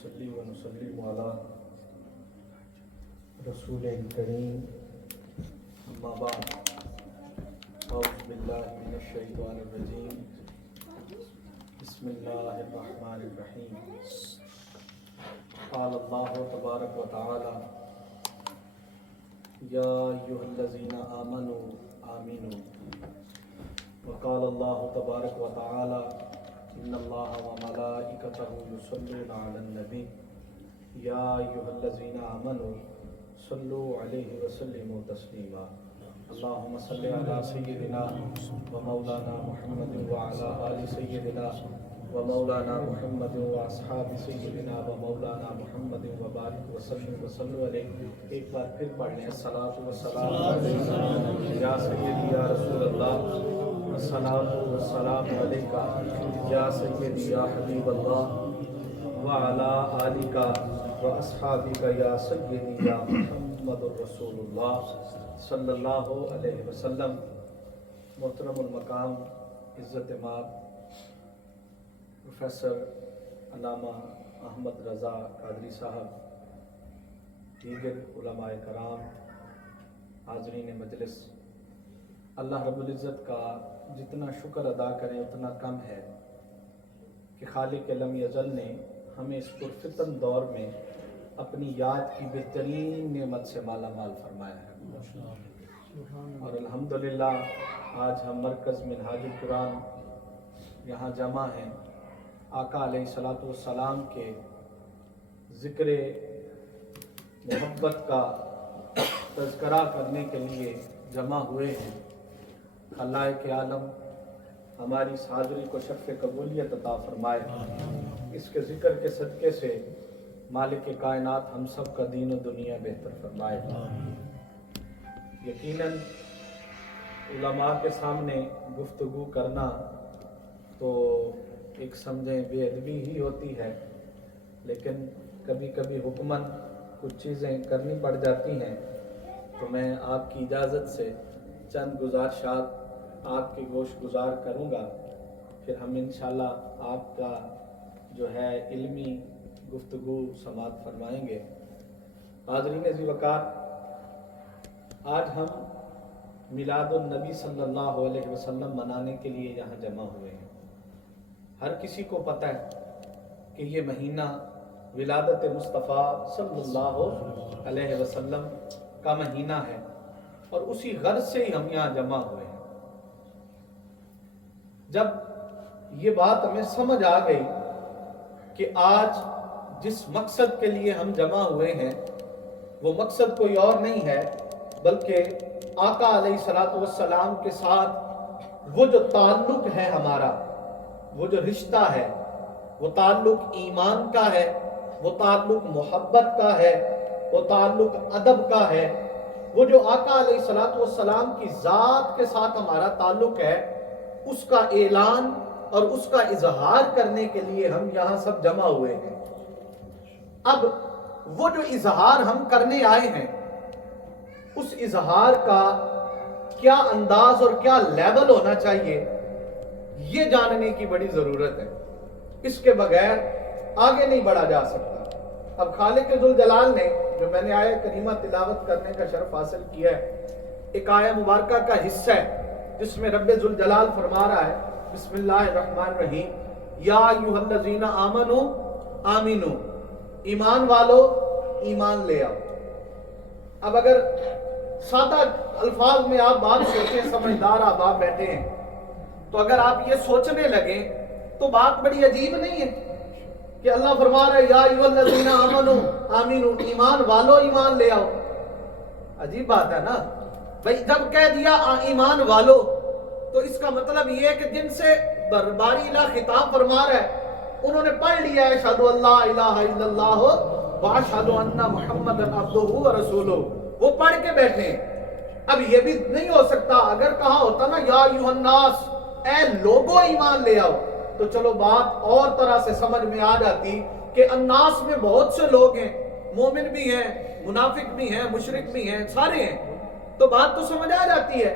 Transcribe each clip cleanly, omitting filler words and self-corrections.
ونصلي ونسلم على رسول الكريم أما بعد أعوذ بالله من الشيطان الرجيم بسم الله الرحمن الرحيم قال الله تبارك وتعالى يا أيها الذين آمنوا آمنوا وقال الله تبارك وتعالى إن الله وملائكته يصلون على النبي يا أيها الذين آمنوا صلوا عليه وسلموا تسليما اللهم صل على سيدنا ومولانا محمد وعلى آل سيدنا ومولانا محمد واصحاب سیدنا ومولانا محمد وبارک وسلم وصلوا علیہ. ایک بار پھر پڑھ لیں الصلاۃ والسلام علیک یا سیدی یا رسول اللہ، الصلاۃ والسلام علیک یا سیدی یا حبیب اللہ وعلی آلک واصحابک یا سیدی یا محمد رسول اللہ صلی اللہ علیہ وسلم. محترم المقام عزت مآب پروفیسر علامہ احمد رضا قادری صاحب، دیگر علماء کرام، حاضرین مجلس، اللہ رب العزت کا جتنا شکر ادا کریں اتنا کم ہے کہ خالق لم یزل نے ہمیں اس پرفتن دور میں اپنی یاد کی بہترین نعمت سے مالا مال فرمایا ہے. اور الحمدللہ آج ہم مرکز منہاج القرآن یہاں جمع ہیں. آقا علیہ الصلوۃ والسلام کے ذکر محبت کا تذکرہ کرنے کے لیے جمع ہوئے ہیں. خالق عالم ہماری اس حاضری کو شرف قبولیت عطا فرمائے. اس کے ذکر کے صدقے سے مالک کائنات ہم سب کا دین و دنیا بہتر فرمائے. یقیناً علماء کے سامنے گفتگو کرنا تو ایک سمجھیں بے ادبی ہی ہوتی ہے، لیکن کبھی کبھی حکماً کچھ چیزیں کرنی پڑ جاتی ہیں. تو میں آپ کی اجازت سے چند گزارشات آپ کے گوش گزار کروں گا، پھر ہم انشاءاللہ آپ کا جو ہے علمی گفتگو سماعت فرمائیں گے. حاضرین ذی وقار، آج ہم میلاد النبی صلی اللہ علیہ وسلم منانے کے لیے یہاں جمع ہوئے ہیں. ہر کسی کو پتہ ہے کہ یہ مہینہ ولادت مصطفیٰ صلی اللہ علیہ وسلم کا مہینہ ہے، اور اسی غرض سے ہی ہم یہاں جمع ہوئے ہیں. جب یہ بات ہمیں سمجھ آ گئی کہ آج جس مقصد کے لیے ہم جمع ہوئے ہیں وہ مقصد کوئی اور نہیں ہے بلکہ آقا علیہ الصلوۃ والسلام کے ساتھ وہ جو تعلق ہے ہمارا، وہ جو رشتہ ہے، وہ تعلق ایمان کا ہے، وہ تعلق محبت کا ہے، وہ تعلق ادب کا ہے. وہ جو آقا علیہ الصلوۃ والسلام کی ذات کے ساتھ ہمارا تعلق ہے، اس کا اعلان اور اس کا اظہار کرنے کے لیے ہم یہاں سب جمع ہوئے ہیں. اب وہ جو اظہار ہم کرنے آئے ہیں، اس اظہار کا کیا انداز اور کیا لیول ہونا چاہیے، یہ جاننے کی بڑی ضرورت ہے. اس کے بغیر آگے نہیں بڑھا جا سکتا. اب خالق ذوالجلال نے جو میں نے آیہ کریمہ تلاوت کرنے کا شرف حاصل کیا ہے، ایک آیہ مبارکہ کا حصہ ہے جس میں رب ذوالجلال فرما رہا ہے بسم اللہ الرحمن الرحیم یا ایھا الذین آمنوا آمنوا، ایمان والو ایمان لے آؤ. اب اگر سادہ الفاظ میں آپ بات سوچیں، سمجھدار آپ بیٹھے ہیں، تو اگر آپ یہ سوچنے لگیں تو بات بڑی عجیب نہیں ہے کہ اللہ فرما رہا ہے یا ایھا الذین آمنوا آمنوا، ایمان والو ایمان لے آؤ. عجیب بات ہے نا بھئی. جب کہہ دیا ایمان والو تو اس کا مطلب یہ ہے کہ جن سے باری الہ خطاب فرما رہا ہے انہوں نے پڑھ لیا ہے اشہدو اللہ الہ الا اللہ واشہدو ان محمد عبدہ ورسولہ، وہ پڑھ کے بیٹھے ہیں. اب یہ بھی نہیں ہو سکتا اگر کہا ہوتا نا یا ایھا الناس، اے لوگو ایمان لے آؤ، تو چلو بات اور طرح سے سمجھ میں آ جاتی کہ الناس میں بہت سے لوگ ہیں، مومن بھی ہیں، منافق بھی ہیں، مشرک بھی ہیں، سارے ہیں، تو بات تو سمجھ آ جاتی ہے.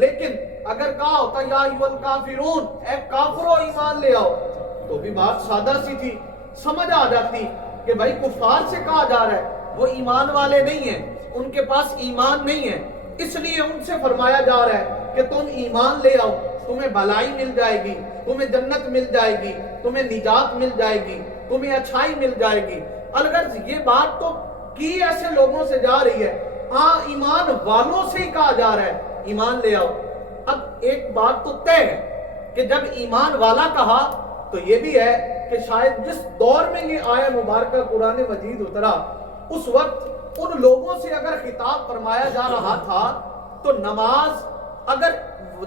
لیکن اگر کہا ہوتا یا ایھا الکافرون، اے کافرو ایمان لے آؤ، تو بھی بات سادہ سی تھی، سمجھ آ جاتی. کہ بھائی کفار سے کہا جا رہا ہے وہ ایمان والے نہیں ہیں، ان کے پاس ایمان نہیں ہے، اس لیے ان سے فرمایا جا رہا ہے کہ تم ایمان لے آؤ، تمہیں بھلائی مل جائے گی، تمہیں جنت مل جائے گی، تمہیں نجات مل جائے گی، تمہیں اچھائی مل جائے گی۔ الغرض یہ بات تو کی ایسے لوگوں سے جا رہی ہے، ایمان والوں سے ہی کہا جا رہا ہے ایمان لے آؤ۔ اب ایک بات تو طے ہے کہ جب ایمان والا کہا تو یہ بھی ہے کہ شاید جس دور میں یہ آیہ مبارکہ قرآن مجید اترا اس وقت ان لوگوں سے اگر خطاب فرمایا جا رہا تھا تو نماز اگر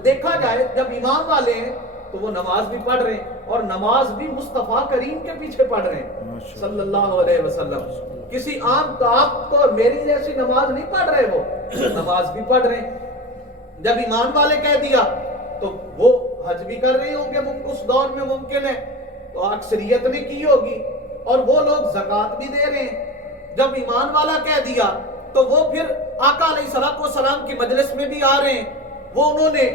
دیکھا جائے جب ایمان والے ہیں تو وہ نماز بھی پڑھ رہے ہیں، اور نماز بھی مصطفیٰ کریم کے پیچھے پڑھ رہے ہیں صلی اللہ علیہ وسلم۔ کسی عام آپ کو میری جیسی نماز نہیں پڑھ رہے، وہ نماز بھی پڑھ رہے ہیں۔ جب ایمان والے کہہ دیا تو وہ حج بھی کر رہے ہوں گے، اس دور میں ممکن ہے تو اکثریت نے کی ہوگی، اور وہ لوگ زکوٰۃ بھی دے رہے ہیں۔ جب ایمان والا کہہ دیا تو وہ پھر آقا علیہ الصلوۃ والسلام کی مجلس میں بھی آ رہے ہیں، وہ انہوں نے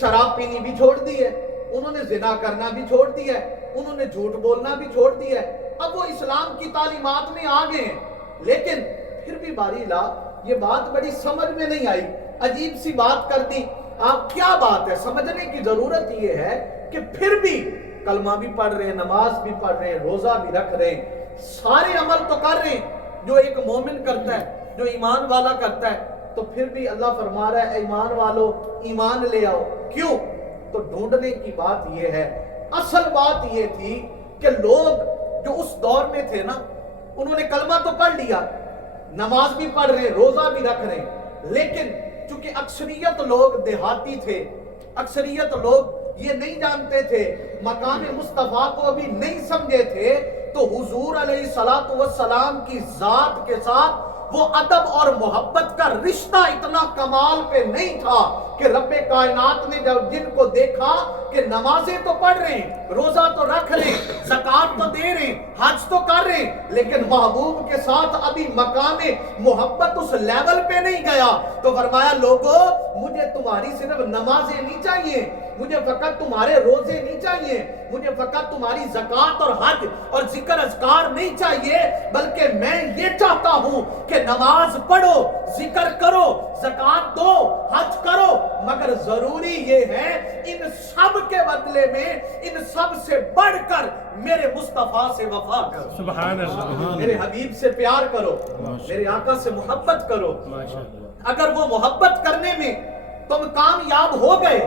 شراب پینی بھی چھوڑ دی ہے، انہوں نے زنا کرنا بھی چھوڑ دیا ہے، انہوں نے جھوٹ بولنا بھی چھوڑ دیا ہے، اب وہ اسلام کی تعلیمات میں آ گئے ہیں۔ لیکن پھر بھی باری لا یہ بات بڑی سمجھ میں نہیں آئی، عجیب سی بات کر دی۔ آپ کیا بات ہے، سمجھنے کی ضرورت یہ ہے کہ پھر بھی کلمہ بھی پڑھ رہے ہیں، نماز بھی پڑھ رہے ہیں، روزہ بھی رکھ رہے ہیں، سارے عمل تو کر رہے ہیں جو ایک مومن کرتا ہے، جو ایمان والا کرتا ہے، تو پھر بھی اللہ فرما رہا ہے ایمان والو ایمان لے آؤ۔ کیوں؟ تو ڈھونڈنے کی بات یہ ہے، اصل بات یہ تھی کہ لوگ جو اس دور میں تھے نا انہوں نے کلمہ تو پڑھ لیا، نماز بھی پڑھ رہے، روزہ بھی رکھ رہے، لیکن چونکہ اکثریت لوگ دیہاتی تھے، اکثریت لوگ یہ نہیں جانتے تھے، مقام مصطفیٰ کو ابھی نہیں سمجھے تھے، تو حضور علیہ الصلوۃ والسلام کی ذات کے ساتھ وہ ادب اور محبت کا رشتہ اتنا کمال پہ نہیں تھا کہ رب کائنات نے جب جن کو دیکھا کہ نمازیں تو پڑھ رہے ہیں، روزہ تو رکھ رہے ہیں، زکوٰۃ تو دے رہے ہیں، حج تو کر رہے ہیں، لیکن محبوب کے ساتھ ابھی مقام محبت اس لیول پہ نہیں گیا، تو فرمایا لوگو مجھے تمہاری صرف نمازیں نہیں چاہیے، مجھے فقط تمہارے روزے نہیں چاہیے، مجھے فقط تمہاری زکوٰۃ اور حج اور ذکر اذکار نہیں چاہیے، بلکہ میں یہ چاہتا ہوں کہ نماز پڑھو، ذکر کرو، زکوٰۃ دو، حج کرو، مگر ضروری یہ ہے ان سب کے بدلے میں ان سب سے بڑھ کر میرے مصطفیٰ سے وفا کرو، سبحان اللہ، میرے حبیب سے پیار کرو، میرے آقا سے محبت کرو۔ اگر وہ محبت کرنے میں تم کامیاب ہو گئے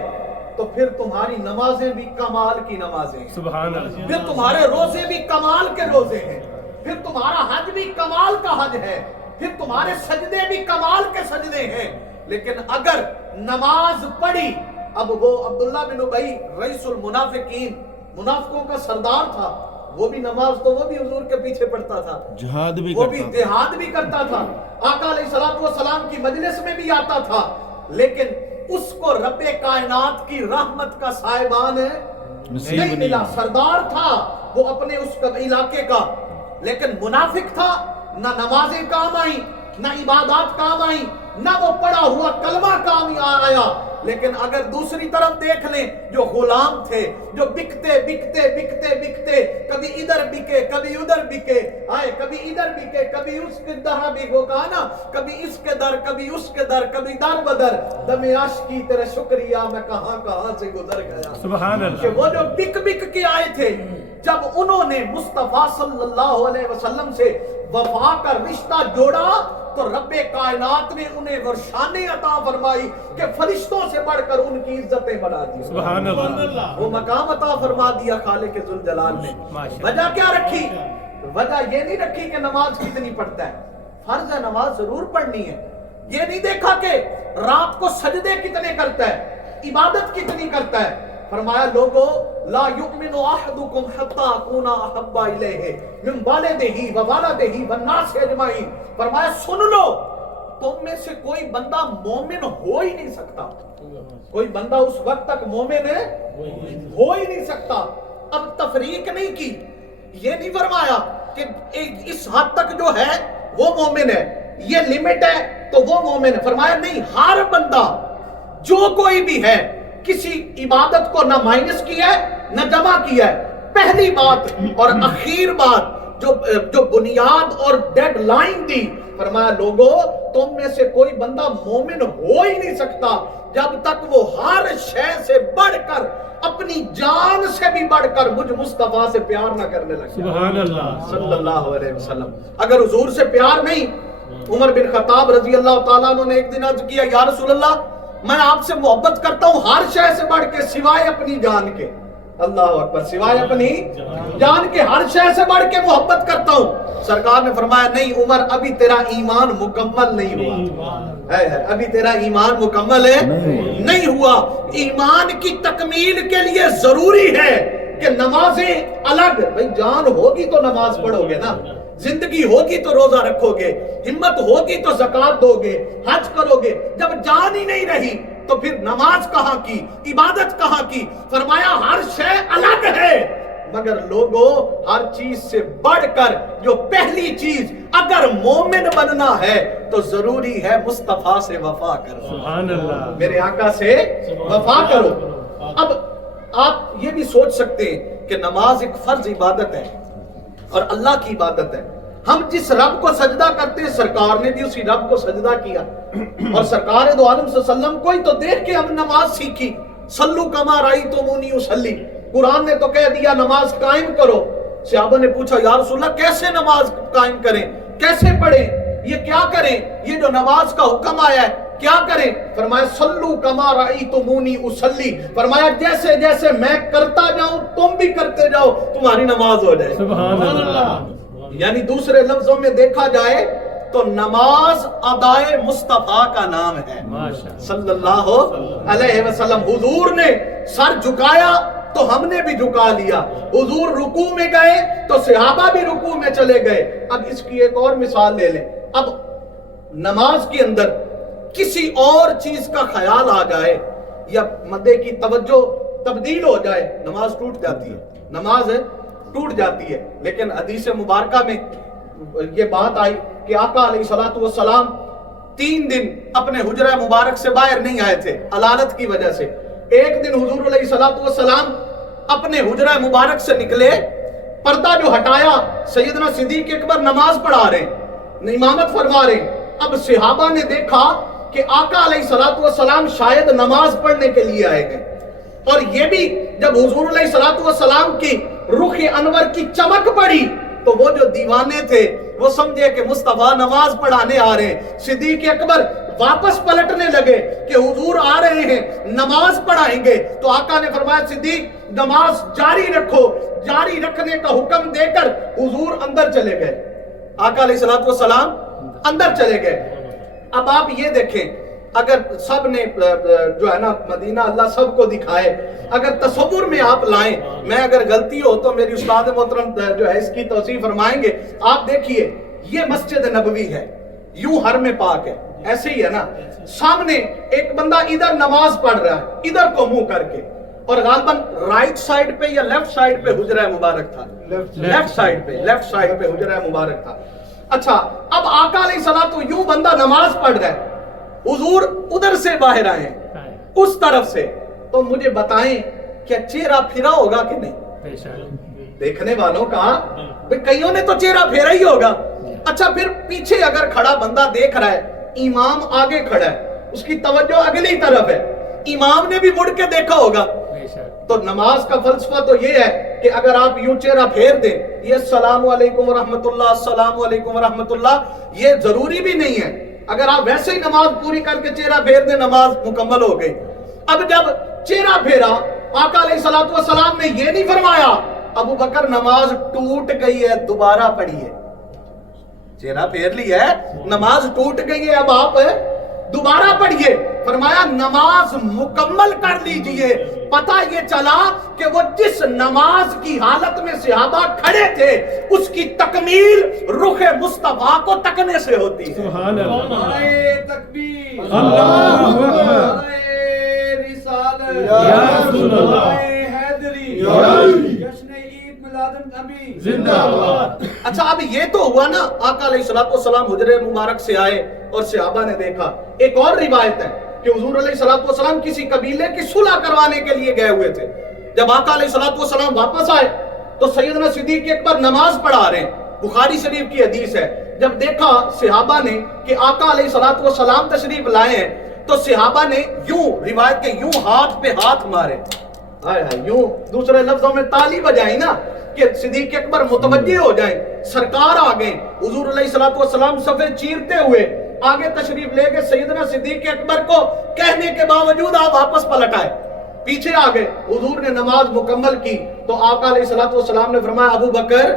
تو پھر تمہاری نمازیں بھی کمال کی نمازیں ہیں، سبحان اللہ، پھر تمہارے روزے بھی کمال کے روزے ہیں، پھر تمہارا حج بھی کمال کا حج ہے، پھر تمہارے سجدے بھی کمال کے سجدے ہیں۔ لیکن اگر نماز پڑھی، اب وہ عبداللہ بن ابی رئیس المنافقین، منافقوں کا سردار تھا، وہ بھی نماز تو وہ بھی حضور کے پیچھے پڑھتا تھا، جہاد بھی، وہ بھی جہاد بھی کرتا تھا، آقا علیہ الصلوۃ والسلام کی مجلس میں بھی آتا تھا، لیکن اس کو رب کائنات کی رحمت کا صاحبان نہیں ملا۔ سردار تھا وہ اپنے اس علاقے کا، لیکن منافق تھا، نہ نمازیں کام آئیں، نہ عبادات کام آئیں، نہ وہ پڑا ہوا کلمہ کام آیا۔ لیکن اگر دوسری طرف دیکھ لیں، جو غلام تھے، جو بکتے بکتے بکتے بکتے کبھی ادھر بکے کبھی ادھر بکے، آئے کبھی ادھر بکے کبھی اس کے در بھی وہ کہا نا، کبھی اس کے در کبھی اس کے در، کبھی در بدر، دم عاشقی تیرا شکریہ میں کہاں کہاں سے گزر گیا، سبحان اللہ، کہ وہ جو بک بک کے آئے تھے، جب انہوں نے مصطفیٰ صلی اللہ علیہ وسلم سے وفا کا رشتہ جوڑا تو رب کائنات نے انہیں وہ شانیں عطا فرمائی کہ فرشتوں سے بڑھ کر ان کی عزتیں بڑھا دی، سبحان اللہ، وہ مقام عطا فرما دیا خالق ذوالجلال نے۔ وجہ کیا رکھی؟ وجہ یہ نہیں رکھی کہ نماز کتنی پڑھتا ہے، فرض ہے نماز ضرور پڑھنی ہے، یہ نہیں دیکھا کہ رات کو سجدے کتنے کرتا ہے، عبادت کتنی کرتا ہے۔ فرمایا لوگو لا یؤمن احدکم حتی اکون احب الیہ من والدہ وولدہ والناس اجمعین، فرمایا سن لو تم میں سے کوئی بندہ مومن ہو ہی نہیں سکتا، کوئی بندہ اس وقت تک مومن ہو ہی نہیں سکتا۔ اب تفریق نہیں کی، یہ نہیں فرمایا کہ اس حد تک جو ہے وہ مومن ہے، یہ لمٹ ہے تو وہ مومن ہے، فرمایا نہیں، ہر بندہ جو کوئی بھی ہے کسی عبادت کو نہ مائنس کیا ہے نہ جمع کیا ہے۔ پہلی بات اور اخیر بات جو بنیاد اور ڈیڈ لائن دی، فرمایا لوگو تم میں سے کوئی بندہ مومن ہو ہی نہیں سکتا جب تک وہ ہر شے سے بڑھ کر، اپنی جان سے بھی بڑھ کر مجھ مصطفیٰ سے پیار نہ کرنے لگے. سبحان اللہ صلی اللہ علیہ وسلم. اگر حضور سے پیار نہیں، عمر بن خطاب رضی اللہ تعالیٰ عنہ نے ایک دن عرض کیا یا رسول اللہ میں آپ سے محبت کرتا ہوں ہر شے سے بڑھ کے سوائے اپنی جان کے. اللہ اکبر، سوائے اپنی جان کے ہر شے سے بڑھ کے محبت کرتا ہوں. سرکار نے فرمایا نہیں عمر، ابھی تیرا ایمان مکمل نہیں ہوا، ابھی تیرا ایمان مکمل ہے نہیں ہوا. ایمان کی تکمیل کے لیے ضروری ہے کہ نمازیں الگ، بھئی جان ہوگی تو نماز پڑھو گے نا، زندگی ہوگی تو روزہ رکھو گے، ہمت ہوگی تو زکوٰۃ دو گے، حج کرو گے. جب جان ہی نہیں رہی تو پھر نماز کہاں کی، عبادت کہاں کی؟ فرمایا ہر شے الگ ہے، مگر لوگوں ہر چیز سے بڑھ کر جو پہلی چیز اگر مومن بننا ہے تو ضروری ہے مصطفیٰ سے وفا کرو. سبحان اللہ، میرے آقا سے وفا کرو. اب آپ یہ بھی سوچ سکتے ہیں کہ نماز ایک فرض عبادت ہے اور اللہ کی عبادت ہے. ہم جس رب کو سجدہ کرتے ہیں سرکار نے بھی اسی رب کو سجدہ کیا، اور سرکار دو عالم صلی اللہ علیہ وسلم کو ہی تو دیکھ کے ہم نماز سیکھی. سلو کما رأیتمونی اصلی، قرآن نے تو کہہ دیا نماز قائم کرو. صحابہ نے پوچھا یا رسول اللہ کیسے نماز قائم کریں، کیسے پڑھیں، یہ کیا کریں، یہ جو نماز کا حکم آیا ہے کیا کریں؟ فرمایا سلو کما رأیتمونی اصلی، فرمایا جیسے جیسے میں کرتا جاؤں تم بھی کرتے جاؤ، تمہاری نماز ہو جائے. سبحان اللہ. یعنی دوسرے لفظوں میں دیکھا جائے تو نماز ادائے مصطفیٰ کا نام ہے صلی اللہ علیہ وسلم. حضور نے سر جھکایا تو ہم نے بھی جھکا لیا، حضور رکوع میں گئے تو صحابہ بھی رکوع میں چلے گئے. اب اس کی ایک اور مثال لے لیں. اب نماز کے اندر کسی اور چیز کا خیال آ جائے یا مدے کی توجہ تبدیل ہو جائے، نماز ٹوٹ جاتی ہے، نماز ٹوٹ جاتی ہے. لیکن حدیث مبارکہ میں یہ بات آئی کہ آقا علیہ الصلوۃ والسلام 3 دن اپنے حجرہ مبارک سے باہر نہیں آئے تھے علالت کی وجہ سے. ایک دن حضور علیہ الصلوۃ والسلام اپنے حجرہ مبارک سے نکلے، پردہ جو ہٹایا سیدنا صدیق اکبر نماز پڑھا رہے ہیں، امامت فرما رہے ہیں. اب صحابہ نے دیکھا کہ آقا علیہ الصلوۃ والسلام شاید نماز پڑھنے کے لیے آئے ہیں، اور یہ بھی جب حضور علیہ الصلوۃ والسلام کی رخ انور کی چمک پڑی تو وہ جو دیوانے تھے وہ سمجھے کہ مصطفیٰ نماز پڑھانے آ رہے ہیں. صدیق اکبر واپس پلٹنے لگے کہ حضور آ رہے ہیں نماز پڑھائیں گے. تو آقا نے فرمایا صدیق نماز جاری رکھو. جاری رکھنے کا حکم دے کر حضور اندر چلے گئے، آقا علیہ الصلوۃ والسلام اندر چلے گئے. اب آپ یہ دیکھیں اگر سب نے جو ہے نا مدینہ اللہ سب کو دکھائے، اگر تصور میں آپ لائیں، میں اگر غلطی ہو تو میری استاد محترم جو ہے اس کی توضیح فرمائیں گے. آپ دیکھیے یہ مسجد نبوی ہے، یوں حرم پاک ہے، ایسے ہی ہے نا. سامنے ایک بندہ ادھر نماز پڑھ رہا ہے ادھر کو منہ کر کے، اور غالباً رائٹ سائڈ پہ یا لیفٹ سائڈ پہ حجرہ مبارک تھا، لیفٹ سائڈ پہ حجرہ مبارک تھا. اچھا اب آقا علیہ الصلوۃ یوں بندہ نماز پڑھ رہا ہے، حضور ادھر سے باہر آئے ہیں اس طرف سے، تو مجھے بتائیں کیا چہرہ پھرا ہوگا کہ نہیں؟ دیکھنے والوں کا کئیوں نے تو چہرہ پھیرا ہی ہوگا. اچھا پھر پیچھے اگر کھڑا بندہ دیکھ رہا ہے، امام آگے کھڑا ہے، اس کی توجہ اگلی طرف ہے، امام نے بھی مڑ کے دیکھا ہوگا. تو نماز کا فلسفہ تو یہ ہے کہ اگر آپ یوں چہرہ پھیر دیں، یہ السلام علیکم ورحمۃ اللہ، السلام علیکم ورحمۃ اللہ، یہ ضروری بھی نہیں ہے. اگر آپ ویسے ہی نماز پوری کر کے چہرہ پھیر دیں نماز مکمل ہو گئی. اب جب چہرہ پھیرا آقا علیہ الصلوۃ والسلام نے یہ نہیں فرمایا ابو بکر نماز ٹوٹ گئی ہے دوبارہ پڑھیے. چہرہ پھیر لی ہے، نماز ٹوٹ گئی ہے، اب آپ دوبارہ پڑھیے. فرمایا نماز مکمل کر لیجئے. پتہ یہ چلا کہ وہ جس نماز کی حالت میں صحابہ کھڑے تھے اس کی تکمیل رخ مصطفیٰ کو تکنے سے ہوتی ہے. سبحان اللہ، نعرہ تکبیر، اللہ اکبر، نعرہ رسالت، یا رسول اللہ، نعرہ حیدری، جشن عید میلاد النبی زندہ باد. اچھا اب یہ تو ہوا نا آقا علیہ الصلوۃ والسلام حجرہ مبارک سے آئے اور صحابہ نے دیکھا. ایک اور روایت ہے کہ حضور علیہ الصلوۃ والسلام کسی قبیلے کی صلح کروانے کے لیے گئے ہوئے تھے. جب آقا علیہ الصلوۃ والسلام واپس آئے تو سیدنا صدیق اکبر نماز پڑھا رہے ہیں. بخاری شریف کی حدیث ہے، جب دیکھا صحابہ نے کہ آقا علیہ الصلوۃ والسلام تشریف لائے ہیں تو صحابہ نے یوں روایت کے یوں ہاتھ پہ ہاتھ مارے، یوں دوسرے لفظوں میں تالی بجائیں نا کہ صدیق اکبر متوجہ ہو جائیں، سرکار آ گئے، حضور علیہ الصلوۃ والسلام صفے چیرتے ہوئے آگے تشریف لے گئے، سیدنا صدیق اکبر کو کہنے کے باوجود آپ واپس پلٹ آئے، پیچھے آ گئے، حضور نے نماز مکمل کی تو آقا علیہ الصلوۃ والسلام نے فرمایا ابو بکر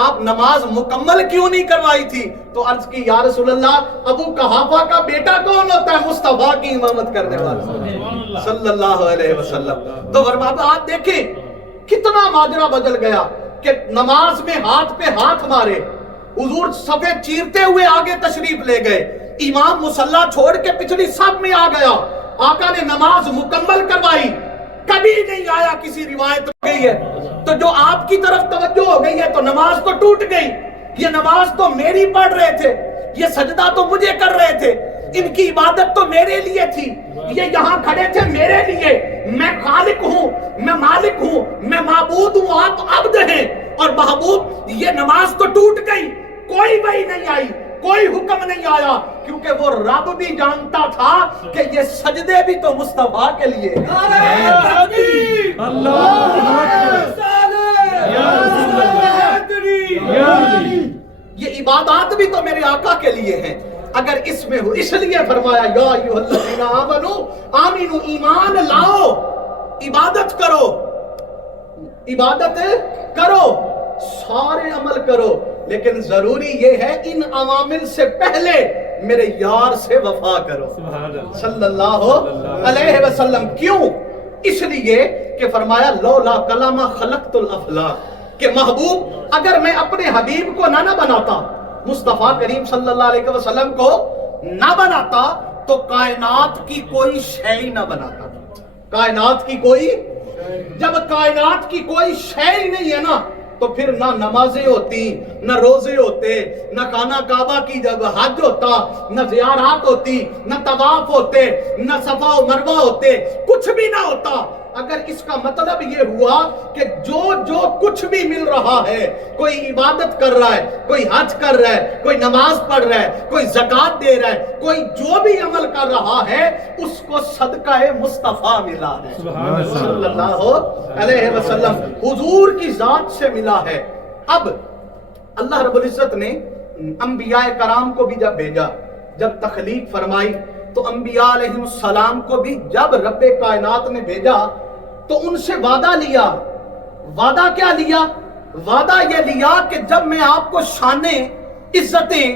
آپ نماز مکمل کیوں نہیں کروائی تھی؟ تو عرض کی یا رسول اللہ ابو قحافہ کا بیٹا کون ہوتا ہے؟ مصطفیٰ کی امامت کرنے والا صلی اللہ علیہ وسلم۔ تو فرمایا آپ دیکھیں کتنا ماجرا بدل گیا کہ نماز میں ہاتھ پہ ہاتھ مارے، حضور صفے چیرتے ہوئے آگے تشریف لے گئے، امام مصلی چھوڑ کے پچھلی صف میں آ گیا، آقا نے نماز مکمل کروائی، کبھی نہیں آیا کسی روایت ہو گئی ہے تو جو آپ کی طرف توجہ ہو گئی ہے تو نماز تو ٹوٹ گئی، یہ نماز تو میری پڑھ رہے تھے، یہ سجدہ تو مجھے کر رہے تھے، ان کی عبادت تو میرے لیے تھی، یہ یہاں کھڑے تھے میرے لیے، میں خالق ہوں، میں مالک ہوں، میں معبود ہوں، آپ عبد ہیں اور محبوب، یہ نماز تو ٹوٹ گئی، کوئی وحی نہیں آئی، کوئی حکم نہیں آیا، کیونکہ وہ رب بھی جانتا تھا کہ یہ سجدے بھی تو مصطفیٰ کے لیے یہ عبادات بھی تو میرے آقا کے لیے ہیں، اگر اس میں ہو، اس لیے فرمایا یا ایھا الذین آمنوا آمنوا، ایمان لاؤ، عبادت کرو، عبادت کرو، سارے عمل کرو، لیکن ضروری یہ ہے ان عوامل سے پہلے میرے یار سے وفا کرو صلی اللہ علیہ وسلم۔ کیوں؟ اس لیے کہ فرمایا لولا کلام خلقت الافلاق، کہ محبوب اگر میں اپنے حبیب کو نہ بناتا، مصطفیٰ کریم صلی اللہ علیہ وسلم کو نہ بناتا تو کائنات کی کوئی شے ہی نہ بناتا، کائنات کی کوئی، جب کائنات کی کوئی شے ہی نہیں ہے نا تو پھر نہ نمازیں ہوتی، نہ روزے ہوتے، نہ خانہ کعبہ کی جب حج ہوتا، نہ زیارات ہوتی، نہ طواف ہوتے، نہ صفا و مروہ ہوتے، کچھ بھی نہ ہوتا۔ اگر اس کا مطلب یہ ہوا کہ جو کچھ بھی مل رہا ہے، کوئی عبادت کر رہا ہے، کوئی حج کر رہا ہے، کوئی نماز پڑھ رہا ہے، کوئی زکوٰۃ دے رہا ہے، کوئی جو بھی عمل کر رہا ہے اس کو صدقہ مصطفیٰ ملا ہے صلی اللہ علیہ وسلم، حضور کی ذات سے ملا ہے۔ اب اللہ رب العزت نے انبیاء کرام کو بھی جب بھیجا، جب تخلیق فرمائی تو انبیاء علیہ السلام کو بھی جب رب کائنات نے بھیجا تو ان سے وعدہ لیا۔ وعدہ کیا لیا؟ وعدہ یہ لیا کہ جب میں آپ کو شانیں، عزتیں،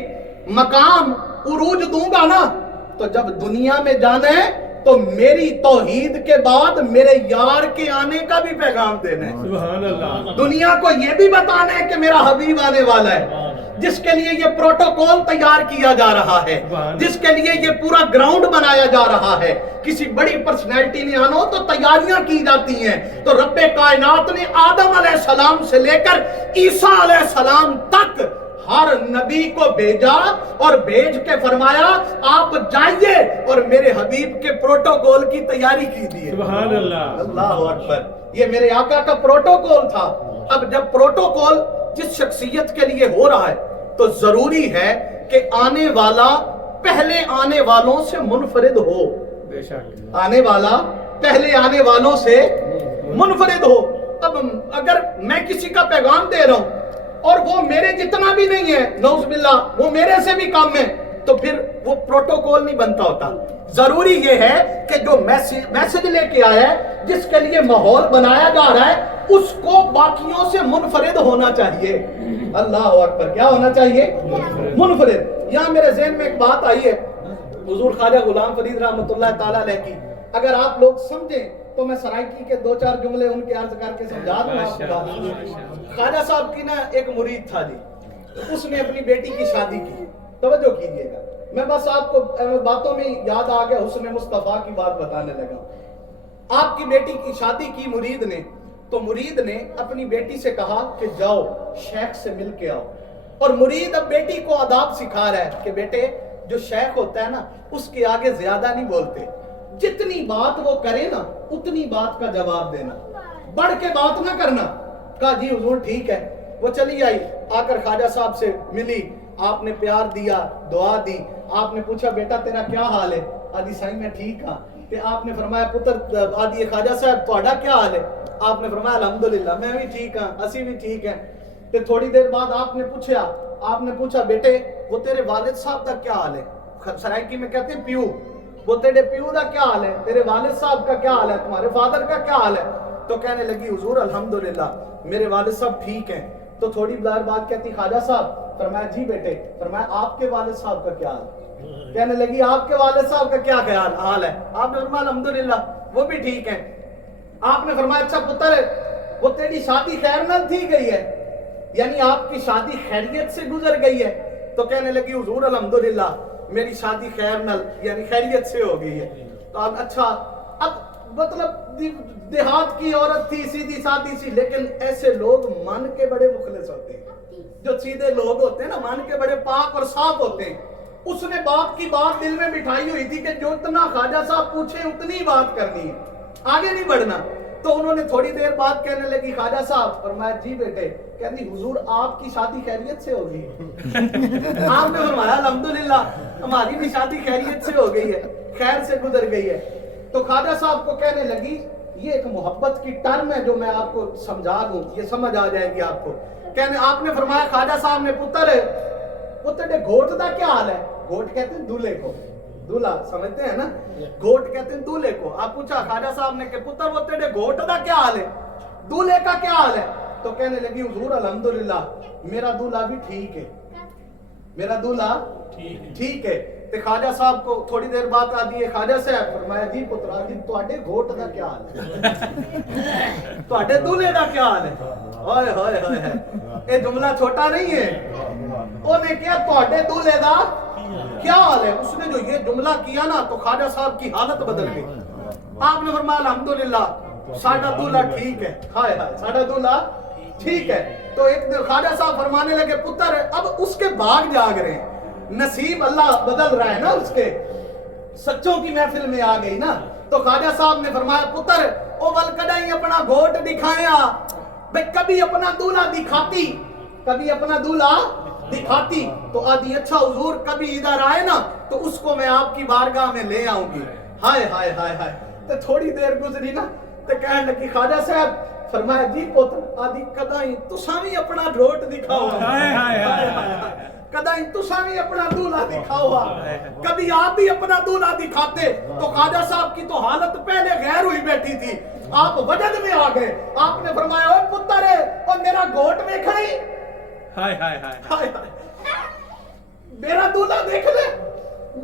مقام، عروج دوں گا نا تو جب دنیا میں جانا ہے تو میری توحید کے بعد میرے یار کے آنے کا بھی پیغام دینا ہے، سبحان اللہ، دنیا کو یہ بھی بتانا ہے کہ میرا حبیب آنے والا ہے، جس کے لیے یہ پروٹوکول تیار کیا جا رہا ہے، جس کے لیے یہ پورا گراؤنڈ بنایا جا رہا ہے۔ کسی بڑی پرسنالٹی نے آنا ہو تو تیاریاں کی جاتی ہیں، تو رب کائنات نے آدم علیہ السلام سے لے کر عیسیٰ علیہ السلام تک ہر نبی کو بھیجا اور بھیج کے فرمایا آپ جائیے اور میرے حبیب کے پروٹوکول کی تیاری کیجیے۔ سبحان اللہ، اللہ اکبر، یہ میرے آقا کا پروٹوکول تھا۔ اب جب پروٹوکول جس شخصیت کے لیے ہو رہا ہے تو ضروری ہے کہ آنے والا پہلے آنے والوں سے منفرد ہو، بے شک، آنے والا پہلے آنے والوں سے منفرد ہو۔ اب اگر میں کسی کا پیغام دے رہا ہوں اور وہ میرے جتنا بھی نہیں ہے، نعوذ باللہ وہ میرے سے بھی کم ہے، تو پھر وہ پروٹوکول نہیں بنتا ہوتا۔ ضروری یہ ہے کہ جو میسج لے کے آیا ہے، جس کے لیے ماحول بنایا جا رہا ہے، اس کو باقیوں سے منفرد ہونا چاہیے۔ اللہ اکبر، کیا ہونا چاہیے؟ منفرد۔ یہاں میرے ذہن میں ایک بات آئی ہے حضور خواجہ غلام فرید رحمۃ اللہ تعالیٰ علیہ کی، اگر آپ لوگ سمجھیں تو میں سرائکی کے 2-4 جملے ان کے عرض کر کے سمجھا دوں آپ کو۔ خواجہ صاحب کی نا ایک مرید تھا جی، اس نے اپنی بیٹی کی شادی کی، توجہ کیجئے گا، میں بس آپ کو باتوں میں یاد آ گیا، حسن مصطفیٰ کی بات بتانے لگا۔ آپ کی بیٹی کی شادی کی مرید نے، تو مرید نے اپنی بیٹی سے کہا کہ جاؤ شیخ سے مل کے آؤ، اور مرید اب بیٹی کو آداب سکھا رہا ہے کہ بیٹے جو شیخ ہوتا ہے نا اس کے آگے زیادہ نہیں بولتے، جتنی بات وہ کرے نا اتنی بات کا جواب دینا، بڑھ کے بات نہ کرنا۔ کہا جی حضور ٹھیک ہے، وہ چلی آئی, آ کر خواجہ صاحب سے ملی, آپ نے پیار دیا, دعا دی, آپ نے پوچھا بیٹا تیرا کیا حال ہے؟ آدھی سائیں میں ٹھیک ہاں. کہ آپ نے فرمایا پتر, آدھی خواجہ صاحب تہاڈا کیا حال ہے؟ آپ نے فرمایا الحمدللہ میں بھی ٹھیک ہاں, اسی بھی ٹھیک ہیں. کہ تھوڑی دیر بعد آپ نے پوچھا بیٹے وہ تیرے والد صاحب کا کیا حال ہے؟ سرائکی میں کہتے ہیں پیو, وہ تیرے پیو کا کیا حال ہے؟ تیرے والد صاحب کا کیا حال ہے؟ تمہارے فادر کا کیا حال ہے؟ تو کہنے لگی حضور الحمدللہ میرے والد صاحب ٹھیک ہیں. تو تھوڑی دیر بعد کہتی خواجہ صاحب, فرمایا جی بیٹے, فرمایا آپ کے والد صاحب کا کیا حال ہے؟ کہنے لگی آپ کے والد صاحب کا کیا حال ہے؟ آپ نے فرمایا الحمدللہ وہ بھی ٹھیک ہیں. آپ نے فرمایا اچھا پتر وہ تیری شادی خیر نال تھی گئی ہے, یعنی آپ کی شادی خیریت سے گزر گئی ہے؟ تو کہنے لگی حضور الحمدللہ میری شادی خیر نال یعنی خیریت سے ہو گئی ہے. تو اچھا, اب مطلب دیہات کی عورت تھی, سیدھی سادی سی, لیکن ایسے لوگ من کے بڑے مخلص ہوتے ہیں. جو سیدھے لوگ ہوتے ہیں نا, من کے بڑے پاک اور صاف ہوتے ہیں. اس نے باپ کی بات دل میں بٹھائی ہوئی تھی کہ جو اتنا خواجہ صاحب پوچھے اتنی بات کرنی ہے, آگے نہیں بڑھنا. تو انہوں نے تھوڑی دیر بعد کہنے لگی خواجہ صاحب, فرمایا جی بیٹے. کہتی حضور آپ کی شادی خیریت سے ہو گئی؟ آپ نے فرمایا الحمدللہ ہماری بھی شادی خیریت سے ہو گئی ہے, خیر سے گزر گئی ہے. تو خواجہ صاحب کو کہنے لگی یہ ایک محبت کی ٹرم ہے جو میں آپ کو سمجھا دوں, یہ سمجھ آ جائے گی آپ کو. کہنے آپ نے فرمایا خواجہ صاحب نے پتر وہ تیرے گھوٹ دا کیا حال ہے؟ گھوٹ کہتے ہیں دولہے کو, دولہا سمجھتے ہیں نا, گھوٹ کہتے ہیں دولہے کو. آپ پوچھا خواجہ صاحب نے کہ پتر وہ تیرے گھوٹ دا کیا حال ہے, دولہے کا کیا حال ہے؟ تو کہنے لگی حضور الحمدللہ میرا دولہا بھی ٹھیک ہے, میرا دولہا ٹھیک ہے. تے خواجہ صاحب کو تھوڑی دیر بعد آ دیے خواجہ صاحب, فرمایا جی پترا جی تواڈے گھوٹ دا کیا حال ہے, تواڈے دولہے دا کیا حال ہے؟ ہائے ہائے ہائے, یہ جملہ چھوٹا نہیں ہے. انہیں کیا تواڈے دولہے دا کیا حال ہے؟ اس نے جو یہ جملہ کیا نا تو خواجہ صاحب کی حالت بدل گئی. آپ نے فرمایا الحمدللہ ساڈا دولہا ٹھیک ہے. ہائے ہائے, ساڈا دولہا ٹھیک ہے. تو ایک دن خواجہ صاحب فرمانے لگے پتر اب اس کے باغ جاگ رہے ہیں, نصیب اللہ بدل رہا ہے نا, اس کے سچوں کی محفل میں آ گئی نا. تو خواجہ صاحب نے فرمایا پتر او ول کدائی اپنا گھوٹ دکھایا, بھئی کبھی اپنا دولہا دکھاتی, کبھی اپنا دولہا دکھاتی. تو آدھی اچھا حضور کبھی ادھر آئے نا تو اس کو میں آپ کی بارگاہ میں لے آؤں گی. ہائے ہائے ہائے ہائے. تو تھوڑی دیر گزری نا تو کہنے لگی خواجہ صاحب, فرمایا جی پتر آدھی کدائی تساں بھی اپنا گھوٹ دکھاؤ, کدائی تساں بھی اپنا دولہا دکھاؤ, کبھی آپ بھی اپنا دولہا دکھاتے. تو خواجہ صاحب کی تو حالت پہلے غیر ہوئی بیٹھی تھی, آپ وجد میں آ گئے. آپ نے فرمایا اوے پتر اور میرا گھوٹ دیکھنا ہی, ہائے ہائے ہائے, میرا دولہا دیکھ لے,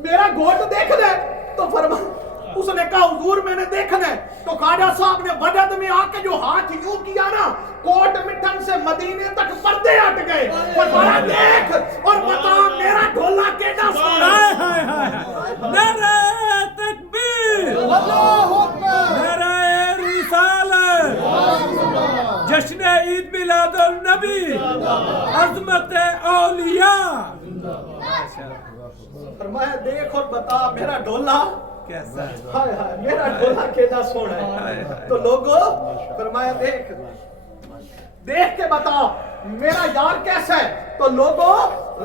میرا گھوٹ دیکھ لے. تو فرمایا, اس نے کہا حضور میں نے دیکھنا ہے. تو خواجہ صاحب نے وجد میں آ کے جو ہاتھ یوں کیا نا, کوٹ مٹھن سے مدینے تک پردے ہٹ گئے. فرمایا دیکھ اور بتا میرا ڈھولا کیسا سونا. ہائے ہائے ہائے, نعرہ تکبیر, اللہ اکبر, نعرہ رسالت, جشن عید میلاد النبی, عظمت اولیاء. فرمایا دیکھ اور بتا میرا ڈھولا کیسا ہے, ہائے ہائے میرا ڈھولا کیسا سونا ہے. تو لوگوں فرمایا دیکھ, دیکھ کے بتا میرا یار کیسا ہے. تو لوگوں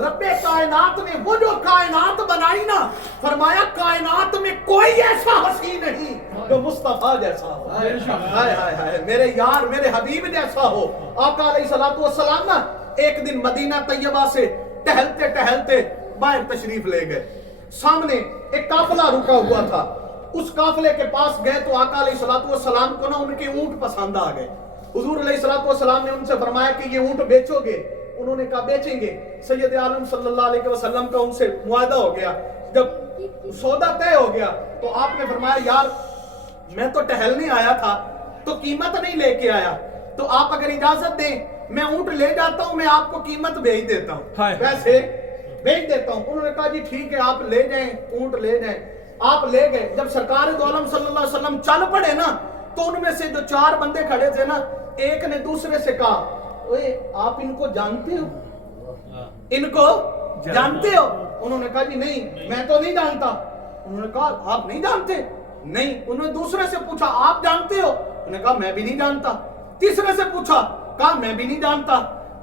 رب کائنات نے وہ جو کائنات بنائی نا, فرمایا کائنات میں کوئی ایسا حسین نہیں جو مصطفیٰ جیسا ہو. ہائے ہائے ہائے, میرے یار میرے حبیب جیسا ہو. آقا علیہ الصلوۃ والسلام نا ایک دن مدینہ طیبہ سے ٹہلتے ٹہلتے باہر تشریف لے گئے. سامنے ایک قافلہ رکا ہوا تھا, اس قافلے کے پاس گئے تو آقا علیہ الصلوۃ والسلام کو نا ان کے اونٹ پسند آ گئے. حضور علیہ الصلوۃ والسلام نے ان سے فرمایا کہ یہ اونٹ بیچو گے؟ انہوں نے کہا بیچیں گے. سید عالم صلی اللہ علیہ وسلم کا ان سے معاہدہ ہو گیا. جب سودا طے ہو گیا تو آپ نے فرمایا یار میں تو ٹہلنے آیا تھا تو قیمت نہیں لے کے آیا, تو آپ اگر اجازت دیں میں اونٹ لے جاتا ہوں, میں آپ کو قیمت بھیج دیتا ہوں, پیسے بھیج دیتا ہوں. انہوں نے کہا جی ٹھیک ہے آپ لے جائیں, اونٹ لے جائیں. آپ لے گئے. جب سرکار دو عالم صلی اللہ علیہ وسلم چل پڑے نا تو ان میں سے جو 4 بندے کھڑے تھے نا, ایک نے دوسرے سے کہا اوے آپ ان کو جانتے ہو, ان کو جانتے ہو؟ انہوں نے کہا جی نہیں میں تو نہیں جانتا. انہوں نے کہا آپ نہیں جانتے؟ نہیں. انہوں نے دوسرے سے پوچھا آپ جانتے ہو؟ انہوں نے کہا میں بھی نہیں جانتا. تیسرے سے پوچھا, کہا میں بھی نہیں جانتا.